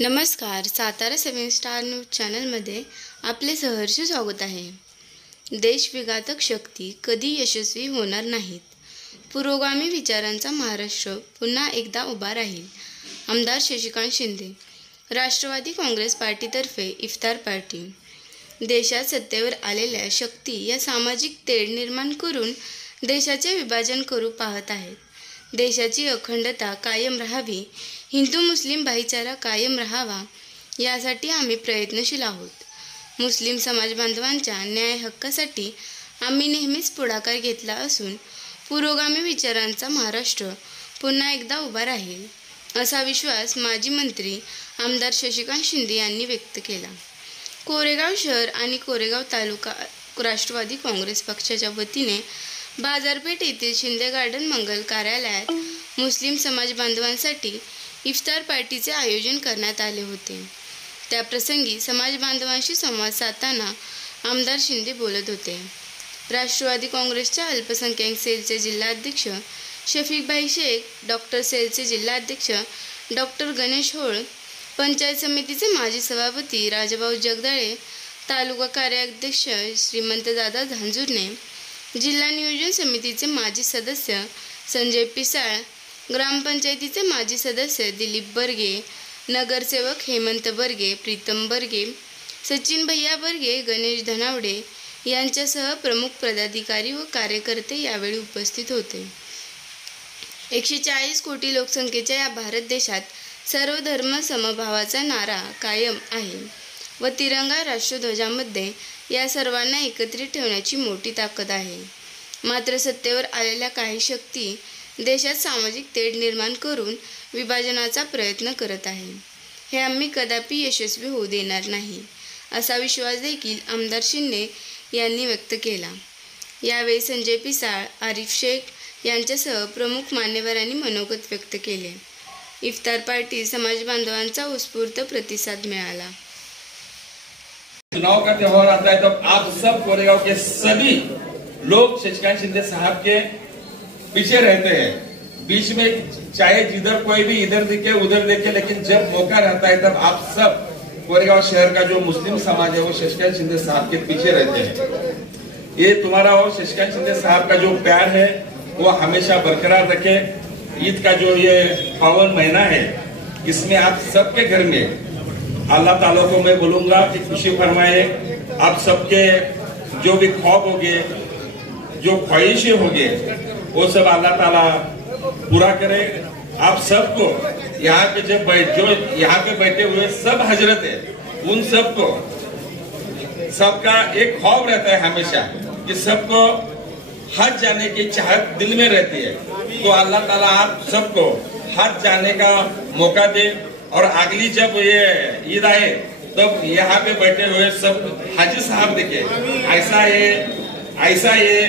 नमस्कार, Satara 7 star news चॅनलमध्ये आपले सहर्ष स्वागत आहे. देशविघातक शक्ती कधी यशस्वी होणार नाहीत. पुरोगामी विचारांचा महाराष्ट्र पुन्हा एकदा उभा राहील. आमदार शशिकांत शिंदे. राष्ट्रवादी काँग्रेस पार्टीतर्फे इफ्तार पार्टी. देशात सत्तेवर आलेल्या शक्ती या सामाजिक तेढ निर्माण करून देशाचे विभाजन करू पाहत आहेत. देशाची अखंडता कायम राहावी, हिंदू मुस्लिम भाईचारा कायम राहावा यासाठी आम्ही प्रयत्नशील आहोत. मुस्लिम समाज बांधवांच्या न्याय हक्कासाठी आम्ही नेहमीच पुढाकार घेतला असून पुरोगामी विचारांचा महाराष्ट्र पुन्हा एकदा उभा राहील असा विश्वास माजी मंत्री आमदार शशिकांत शिंदे यांनी व्यक्त केला. कोरेगाव शहर आणि कोरेगाव तालुका राष्ट्रवादी काँग्रेस पक्षाच्या वतीने बाजारपेठ येथील शिंदे गार्डन मंगल कार्यालयात मुस्लिम समाज बांधवांसाठी इफ्तार पार्टीचे आयोजन करण्यात आले होते. त्याप्रसंगी समाज बांधवांशी संवाद साधताना आमदार शिंदे बोलत होते. राष्ट्रवादी काँग्रेसच्या अल्पसंख्याक सेलचे जिल्हाध्यक्ष शफीकभाई शेख, डॉक्टर सेलचे जिल्हाध्यक्ष डॉक्टर गणेश होळ, पंचायत समितीचे माजी सभापती राजाभाऊ जगदाळे, तालुका कार्याध्यक्ष श्रीमंतदादा झांजुर्णे, जिल्हा नियोजन समितीचे माजी सदस्य संजय पिसाळ, ग्रामपंचायतीचे माजी सदस्य दिलीप बर्गे, नगरसेवक हेमंत बर्गे, प्रीतम बर्गे, सचिन भैया बर्गे, गणेश धनावडे यांच्यासह प्रमुख पदाधिकारी व कार्यकर्ते यावेळी उपस्थित होते. 140 कोटी लोकसंख्येच्या या भारत देशात सर्व धर्म समभावाचा नारा कायम आहे व तिरंगा राष्ट्रध्वजामध्ये या सर्वांना एकत्रित ठेवण्याची मोठी ताकद आहे. मात्र सत्तेवर आलेल्या काही शक्ती देशात सामाजिक तेढ निर्माण करून विभाजनाचा प्रयत्न करत आहे. हे आम्ही कदापि यशस्वी होऊ देणार नाही असा विश्वास देखील आमदार शिंदे यांनी व्यक्त केला. यावेळी संजय पिसाळ, आरिफ शेख यांच्यासह प्रमुख मान्यवरांनी मनोगत व्यक्त केले. इफ्तार पार्टी समाज बांधवांचा उत्स्फूर्त प्रतिसाद मिळाला. चुनाव का त्योहार आता है तो आप सब कोरेगांव के सभी लोग शशिकांत शिंदे साहब के पीछे रहते हैं. बीच में चाहे जिधर कोई भी इधर दिखे उधर देखे, लेकिन जब मौका रहता है तब आप सब कोरेगांव शहर का जो मुस्लिम समाज है वो शशिकांत शिंदे साहब के पीछे रहते हैं. ये तुम्हारा और शशिकांत शिंदे साहब का जो प्यार है वो हमेशा बरकरार रखे. ईद का जो ये पावन महीना है इसमें आप सबके घर में अल्लाह ताला को मैं बोलूंगा कि खुशी फरमाए. आप सबके जो भी ख्वाब होंगे, जो ख्वाहिशें होंगे, वो सब अल्लाह ताला पूरा करे. आप सबको यहाँ पे जो यहाँ पे बैठे हुए सब हजरत है, उन सबको सबका एक ख्वाब रहता है हमेशा कि सबको हज जाने की चाहत दिल में रहती है. तो अल्लाह ताला आप सबको हज जाने का मौका दे. और अगली जब ये ईद आए तब यहाँ पे बैठे हुए सब हाजी साहब देखे. ऐसा ये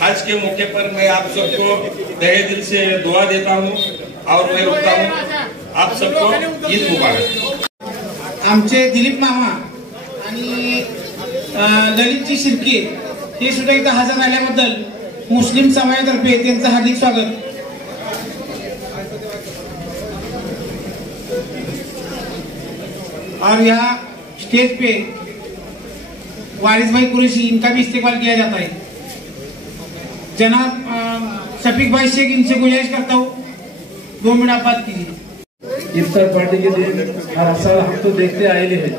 हज के मौके पर मैं आप सबको तहे दिल से दुआ देता हूँ और मैं रुकता हूँ. आप सबको ईद मुबारक. आमचे दिलीप मामा आणि ललितजी शिर्के हे सुद्धा इथं हजर राहिल्याबद्दल मुस्लिम समाजातर्फे त्यांचं हार्दिक स्वागत. और यहाँ स्टेज पे वारिस भाई कुरैशी इनका भी इस्तेमाल किया जाता है. जनाब शफीक भाई शेख, इनसे गुजारिश करता हूँ 2 मिनट बात कीजिए. इफ्तार पार्टी के दिन हर साल हम तो देखते आए हैं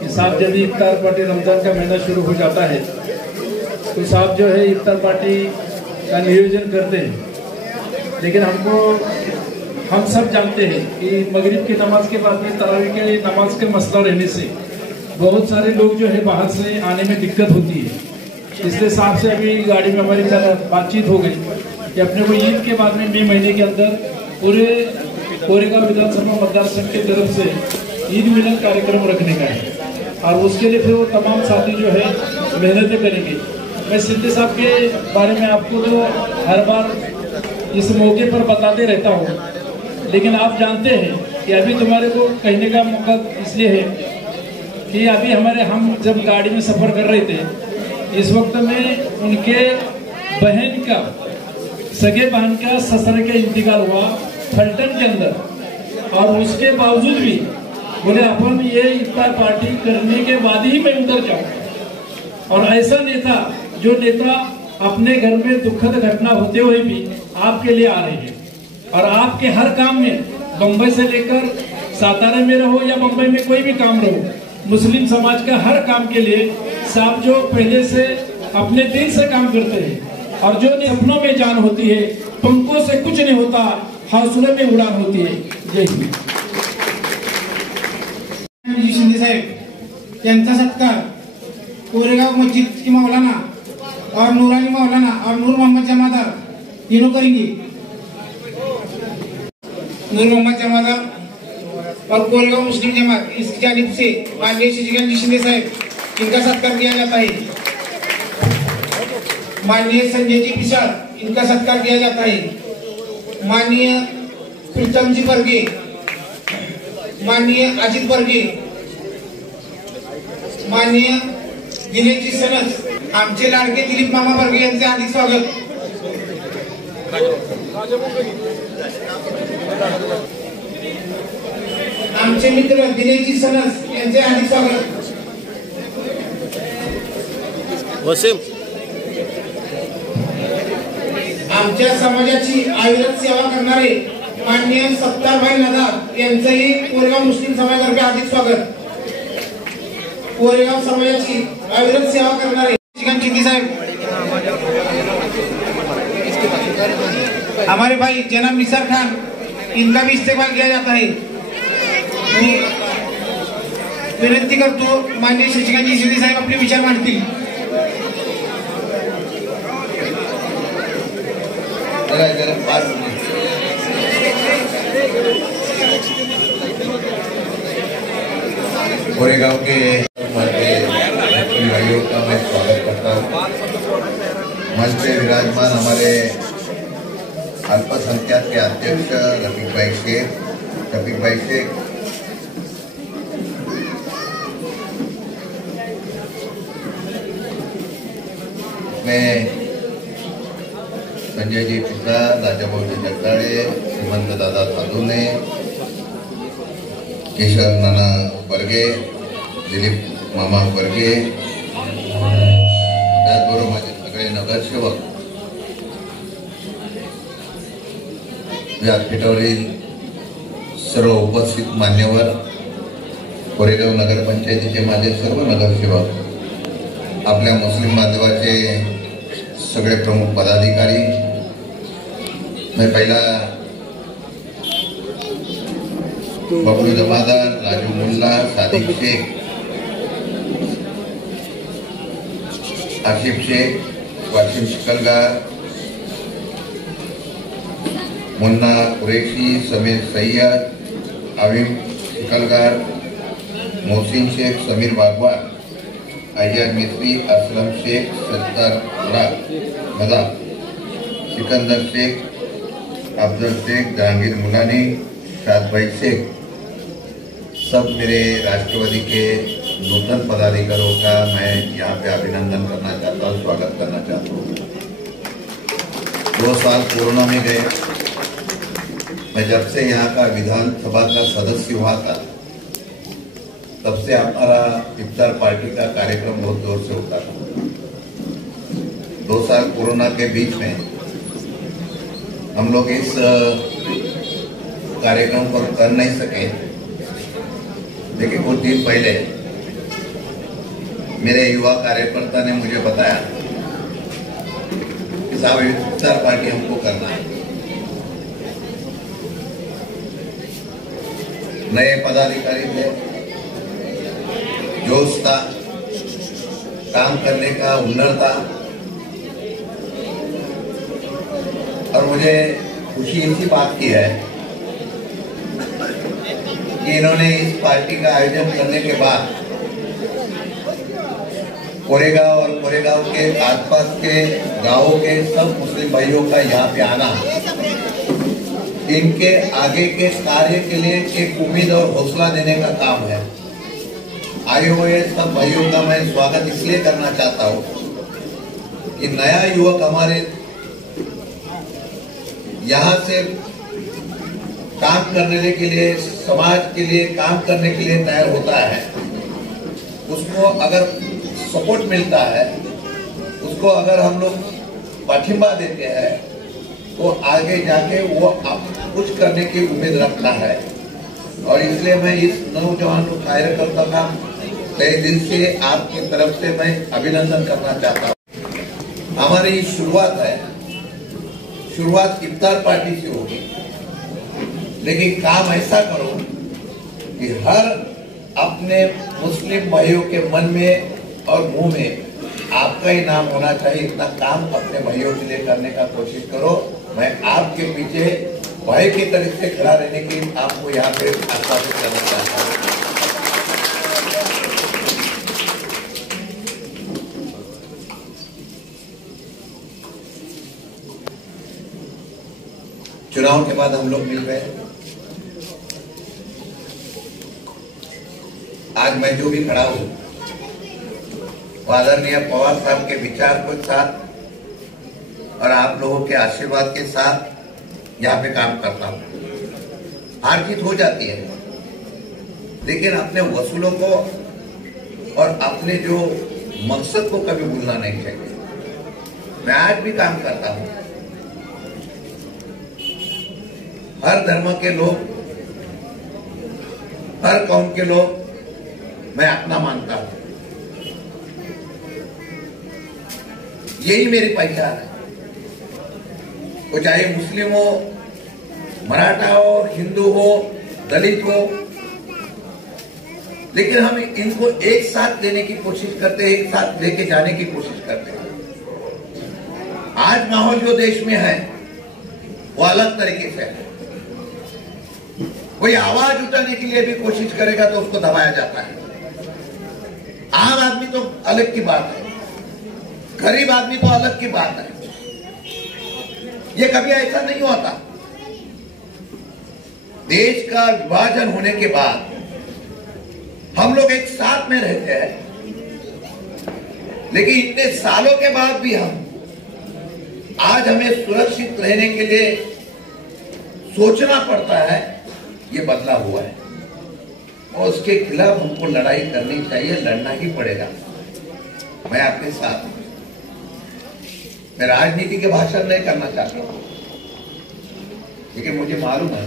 कि साहब जब इफ्तार पार्टी रमजान का महीना शुरू हो जाता है तो साहब जो है इफ्तार पार्टी का नियोजन करते हैं. लेकिन हम सब जानते हैं कि मगरिब की नमाज के बाद में तरावी के नमाज के मसला रहने से बहुत सारे लोग जो है बाहर से आने में दिक्कत होती है. इसलिए साहब से अभी गाड़ी में हमारी बातचीत हो गई कि अपने को ईद के बाद में मई महीने के अंदर पूरे कोरेगांव विधानसभा मतदार संघ की तरफ से ईद मिलन कार्यक्रम रखने का है. और उसके लिए फिर वो तमाम साथी जो है मेहनतें करेंगे. मैं शिंदे साहब के बारे में आपको तो हर बार इस मौके पर बताते रहता हूँ, लेकिन आप जानते हैं कि अभी तुम्हारे को कहने का मौका इसलिए है कि अभी हम जब गाड़ी में सफर कर रहे थे इस वक्त में उनके बहन का सगे बहन का ससुर का इंतकाल हुआ फलटन के अंदर, और उसके बावजूद भी बोले अपन ये इफ्तार पार्टी करने के बाद ही मैं उधर जाऊंगा। और ऐसा नेता, जो नेता अपने घर में दुखद घटना होते हुए भी आपके लिए आ रही है और आपके हर काम में, बंबई से लेकर सातारा में रहो या बंबई में कोई भी काम रहो, मुस्लिम समाज का हर काम के लिए साहब जो पहले से अपने दिल से काम करते हैं और जो अपनों में जान होती है, पंखों से कुछ नहीं होता, हौसलों में उड़ान होती है। जय हिंद। शिंदे साहेब यांचा सत्कार कोरेगांव मस्जिद की मौलाना और नूरानी मौलाना और नूर मोहम्मद जमादार तीनों करेंगे। नूर मोहम्मद जमादार और कोरेगांव मुस्लिम जमात इसकी जानिब से माननीय शशिकांत शिंदे साहेब इनका सत्कार किया जाता है। माननीय संजय जी पिसार इनका सत्कार किया जाता है। माननीय प्रीतम जी बर्गे, माननीय अजित बर्गे, माननीय दिनेश जी सनस, आमचे लाडके दिलीप मामा बर्गे यांचे हार्दिक स्वागत। आमचे मित्र दिनेश जी सनस यांचे हार्दिक स्वागत। वसीम, आमच्या समाजाची अविरत सेवा करणारे माननीय सत्तारभाई नदार यांचंही कोरेगाव मुस्लिम समाजातर्फे हार्दिक स्वागत। कोरेगाव समाजाची अविरत सेवा करणारे शशिकांत शिंदे साहेब, हमारे भाई जनाब निसार खान, इनका भी इस्तेमाल किया जाता है। मी विनंती करतो माननीय शशिकांत शिंदे साहेब अपने विचार मांडतील। कोरेगांव के भाइयों का मैं स्वागत करता हूँ। मंच पे विराजमान हमारे अल्पसंख्यक के अध्यक्ष रफीक भाई शेख, मैं संजय जी पिसा, राजाभाऊ जी जगदाळे, श्रीमंत दादा साधुने, केशव नाना बर्गे, दिलीप मामा बर्गे, त्याचबरोबर माझे सगळे नगरसेवक, व्यासपीठावरील सर्व उपस्थित मान्यवर, कोरेगाव नगरपंचायतीचे माझे सर्व नगरसेवक, आपल्या मुस्लिम बांधवाचे सगळे प्रमुख पदाधिकारी, मैं पहला बबलू जमादार, राजू मुल्ला, सादिक शेख, आसिफ शेख, वासिम शिकलगार, मुन्ना कुरैशी, समीर सैयद, आविम शिकलगार, मोहसिन शेख, समीर बागवान, अय्यर मिस्त्री, असलम शेख, सत्तार मजा, सिकंदर शेख, अफजल शेख, जहांगीर मुलानी, शाद भाई शेख, सब मेरे राष्ट्रवादी के नूतन पदाधिकारियों का मैं यहाँ पे अभिनंदन करना चाहता हूँ, स्वागत करना चाहता हूँ। 2 साल कोरोना में गए। मैं जब से यहाँ का विधानसभा का सदस्य हुआ था, तब से हमारा इफ्तार पार्टी का कार्यक्रम बहुत जोर से होता था। 2 साल कोरोना के बीच में हम लोग इस कार्यक्रम को कर नहीं सके, लेकिन कुछ दिन पहले मेरे युवा कार्यकर्ता ने मुझे बताया कि साहब इफ्तार पार्टी हमको करना है। नए पदाधिकारी थे, जोश था, काम करने का हुनर था, और मुझे खुशी इसी बात की है कि इन्होंने इस पार्टी का आयोजन करने के बाद कोरेगांव और कोरेगांव के आसपास के गांवों के सब मुस्लिम भाइयों का यहाँ पे आना इनके आगे के कार्य के लिए एक उम्मीद और हौसला देने का काम है। आए हुए सब भाइयों का मैं स्वागत इसलिए करना चाहता हूँ कि नया युवक हमारे यहाँ से काम करने के लिए, समाज के लिए काम करने के लिए तैयार होता है, उसको अगर सपोर्ट मिलता है, उसको अगर हम लोग पाठिंबा देते हैं, तो आगे जाके वो कुछ करने की उम्मीद रखता है। और इसलिए मैं इस नौजवान कार्यकर्ता का तहे दिल से आपकी तरफ से मैं अभिनंदन करना चाहता हूँ। हमारी शुरुआत है, शुरुआत इफ्तार पार्टी से होगी, लेकिन काम ऐसा करो कि हर अपने मुस्लिम भाइयों के मन में और मुंह में आपका ही नाम होना चाहिए। इतना काम अपने भाइयों के लिए करने का कोशिश करो। मैं आपके पीछे भाई की तरफ से खड़ा रहने की आपको यहाँ पे आश्वासित करना चाहता हूँ। चुनाव के बाद हम लोग मिल गए। आज मैं जो भी खड़ा हूं, आदरणीय पवार साहब के विचार के साथ और आप लोगों के आशीर्वाद के साथ यहाँ पे काम करता हूँ। हार जीत हो जाती है, लेकिन अपने वसूलों को और अपने जो मकसद को कभी भूलना नहीं चाहिए। मैं आज भी काम करता हूँ। हर धर्म के लोग, हर कौम के लोग मैं अपना मानता हूं। यही मेरी पहचान है। वो चाहे मुस्लिम हो, मराठा हो, हिंदू हो, दलित हो, लेकिन हम इनको एक साथ लेने की कोशिश करते हैं, एक साथ लेके जाने की कोशिश करते हैं। आज माहौल जो देश में है वो अलग तरीके से है। कोई आवाज उठाने के लिए भी कोशिश करेगा तो उसको दबाया जाता है। आम आदमी तो अलग की बात है, गरीब आदमी तो अलग की बात है। ये कभी ऐसा नहीं होता। देश का विभाजन होने के बाद हम लोग एक साथ में रहते हैं, लेकिन इतने सालों के बाद भी आज हमें सुरक्षित रहने के लिए सोचना पड़ता है। ये बदला हुआ है और उसके खिलाफ हमको लड़ाई करनी चाहिए, लड़ना ही पड़ेगा। मैं आपके साथ हूं। मैं राजनीति के भाषण नहीं करना चाहता हूं, लेकिन मुझे मालूम है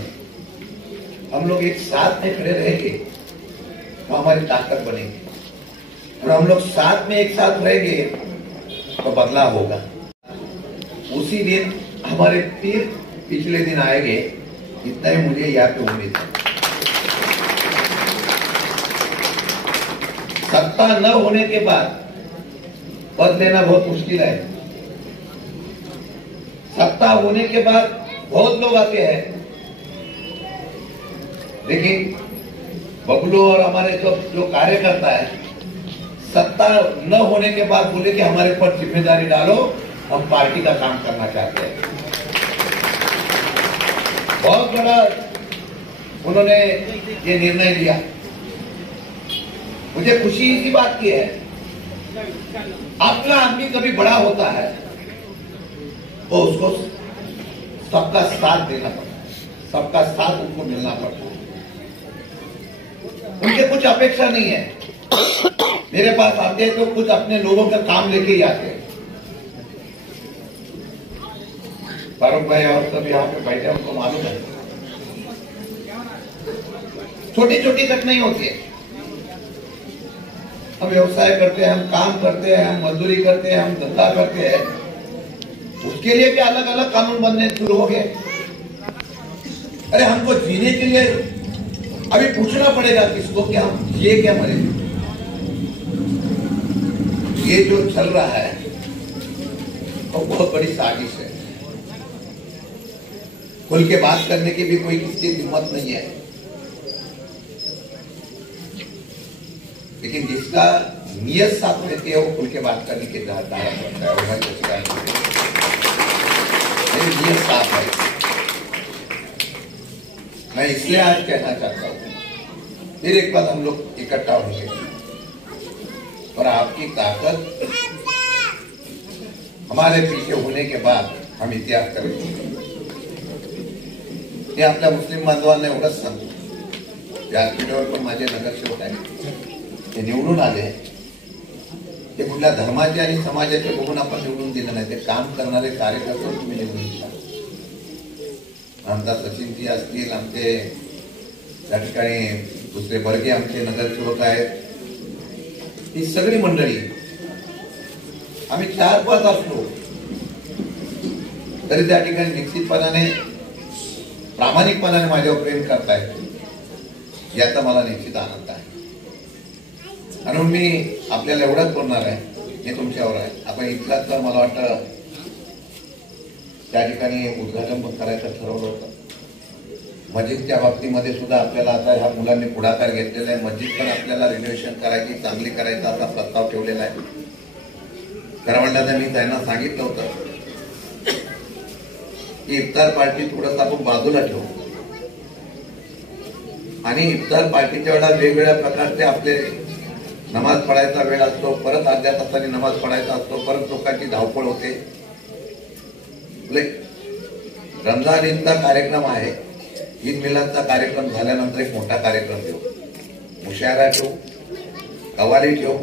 हम लोग एक साथ में खड़े रहेंगे तो हमारी ताकत बनेगी, और हम लोग साथ में एक साथ रहेंगे तो बदलाव होगा। उसी दिन हमारे फिर पिछले दिन आएंगे, इतना ही मुझे यहाँ पे उम्मीद है। सत्ता न होने के बाद पद लेना बहुत मुश्किल है। सत्ता होने के बाद बहुत लोग आते हैं, लेकिन बबलू और हमारे जो कार्यकर्ता है, सत्ता न होने के बाद बोले कि हमारे पर जिम्मेदारी डालो, हम पार्टी का काम करना चाहते हैं। बहुत बड़ा उन्होंने ये निर्णय लिया। मुझे खुशी इसी बात की है, अपना आदमी कभी बड़ा होता है तो उसको सबका साथ देना पड़ता है, सबका साथ उनको मिलना पड़ता है। उनके कुछ अपेक्षा नहीं है। मेरे पास आते हैं तो कुछ अपने लोगों का काम लेके ही आते हैं। फारूक भाई और सब यहाँ पे बैठे, उनको मालूम है छोटी छोटी घटनाएं होती है। हम व्यवसाय करते हैं, हम काम करते हैं, हम मजदूरी करते हैं, हम धंधा करते हैं, उसके लिए भी अलग अलग कानून बनने शुरू हो गए। अरे हमको जीने के लिए अभी पूछना पड़ेगा किसको कि हम जिए क्या मरे। ये जो चल रहा है वो बहुत बड़ी साजिश है। खुल के बात करने की भी कोई किसकी हिम्मत नहीं है, लेकिन जिसका नियत साफ रहती है वो खुल के बात करने के दायरा पड़ता है। और मैं मेरी नियत साफ है। मैं इसलिए आज कहना चाहता हूँ, फिर एक बार हम लोग इकट्ठा होंगे और आपकी ताकत हमारे पीछे होने के बाद हम इतिहास करेंगे। हे आपल्या मुस्लिम बांधवांना एवढंच सांगतो. या आरपीडीवर पण माझे नगरसेवक आहेत, ते निवडून आले. ते कुठल्या धर्माचे आणि समाजाचे बघून आपण निवडून दिलं नाही, ते काम करणारे कार्यकर्ते तुम्ही निवडून दिला. आमदार सचिनजी असतील, आमचे त्या ठिकाणी दुसरे वर्गे आमचे नगरसेवक आहेत, ही सगळी मंडळी आम्ही 4-5 असलो तरी त्या ठिकाणी निश्चितपणाने प्रामाणिकपणाने माझ्यावर प्रेम करतायत याचा मला निश्चित आनंद आहे. म्हणून मी आपल्याला एवढंच बोलणार आहे, हे तुमच्यावर आहे. आपण इथलाच तर मला वाटतं त्या ठिकाणी उद्घाटन पण करायचं ठरवलं होतं. मस्जिदच्या बाबतीमध्ये सुद्धा आपल्याला आता ह्या मुलांनी पुढाकार घेतलेला आहे. मस्जिद पण आपल्याला रिनोव्हेशन करायची, चांगली करायचा असा प्रस्ताव ठेवलेला आहे. करवंडाने मी त्यांना सांगितलं होतं की इफ्तार पार्टी थोडंसं आपण बाजूला ठेवू आणि इफ्तार पार्टीच्या वेळेला वेगवेगळ्या प्रकारचे आपले नमाज पडायचा वेळ असतो, परत अर्ध्या तासाने नमाज पडायचा असतो, परत लोकांची धावपळ होते. रमजान ईदचा कार्यक्रम आहे, ईद मिलादचा कार्यक्रम झाल्यानंतर एक मोठा कार्यक्रम ठेवू, मुशायरा ठेवू, कवाली ठेवू.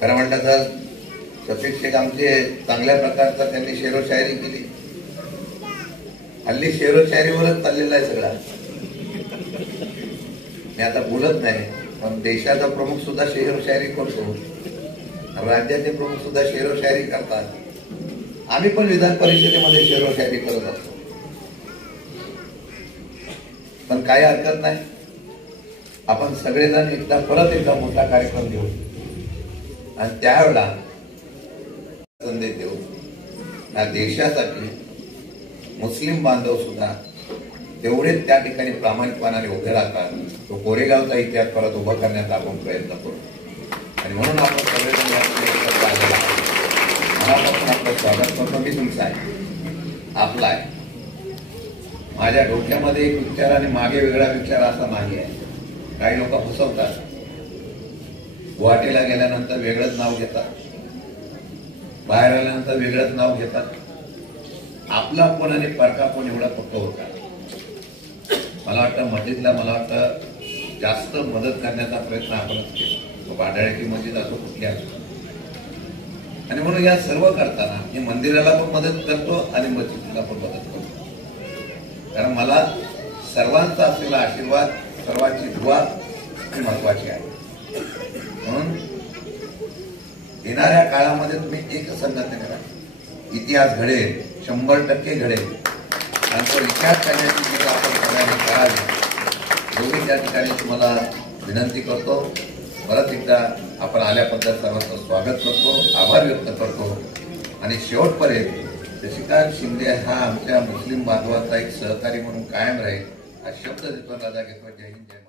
करवंडाचा सफीर शेख आमचे चांगल्या प्रकारचा त्यांनी शेरो शायरी केली. हल्ली शेरो शायरीवरच चाललेला आहे सगळा. मी आता बोलत नाही, पण देशाचा प्रमुख सुद्धा शेरो शायरी करतो, राज्याचे प्रमुख सुद्धा शेरो शायरी करतात. आम्ही पण विधान परिषदेमध्ये शेरो शायरी करत असतो, पण काही हरकत नाही. आपण सगळेजण परत एकदा मोठा कार्यक्रम देऊ आणि त्यावेळेला संदेश देऊ. या देशासाठी मुस्लिम बांधव सुद्धा तेवढेच त्या ठिकाणी प्रामाणिकपणाने उभे राहतात. तो कोरेगावचा इतिहास परत उभा करण्याचा आपण प्रयत्न करू आणि म्हणून आपण सगळेजण मनापासून आपलं स्वागत करतो. मी तुमचा आहे, आपला आहे. माझ्या डोक्यामध्ये एक विचार आणि मागे वेगळा विचार असा नाही आहे. काही लोक फसवतात, गुवाहाटीला गेल्यानंतर वेगळंच नाव घेतात, बाहेर आल्यानंतर वेगळंच नाव घेतात. आपला कोण आणि परका कोण एवढा फक्त होता. मला वाटतं मस्जिदला जास्त मदत करण्याचा प्रयत्न आपणच केला, बाडाळ्याची मस्जिद असो कुठली असो. आणि म्हणून या सर्व करताना मी मंदिराला पण मदत करतो आणि मस्जिदला पण मदत करतो, कारण मला सर्वांचा असलेला आशीर्वाद, सर्वांची दुआ ही महत्वाची आहे. म्हणून येणाऱ्या काळामध्ये तुम्ही एक संघटना करा, इतिहास घडेल, 100% घडेल आणि तो इतिहास करण्याची जी आपण सगळ्यांनी करावी एवढी त्या ठिकाणी तुम्हाला विनंती करतो. परत एकदा आपण आल्याबद्दल सर्वांचं स्वागत करतो, आभार व्यक्त करतो आणि शेवटपर्यंत शशिकांत शिंदे हा आमच्या मुस्लिम बांधवांचा एक सहकारी म्हणून कायम राहील हा शब्द देतो. दादा घेतो. जय हिंद.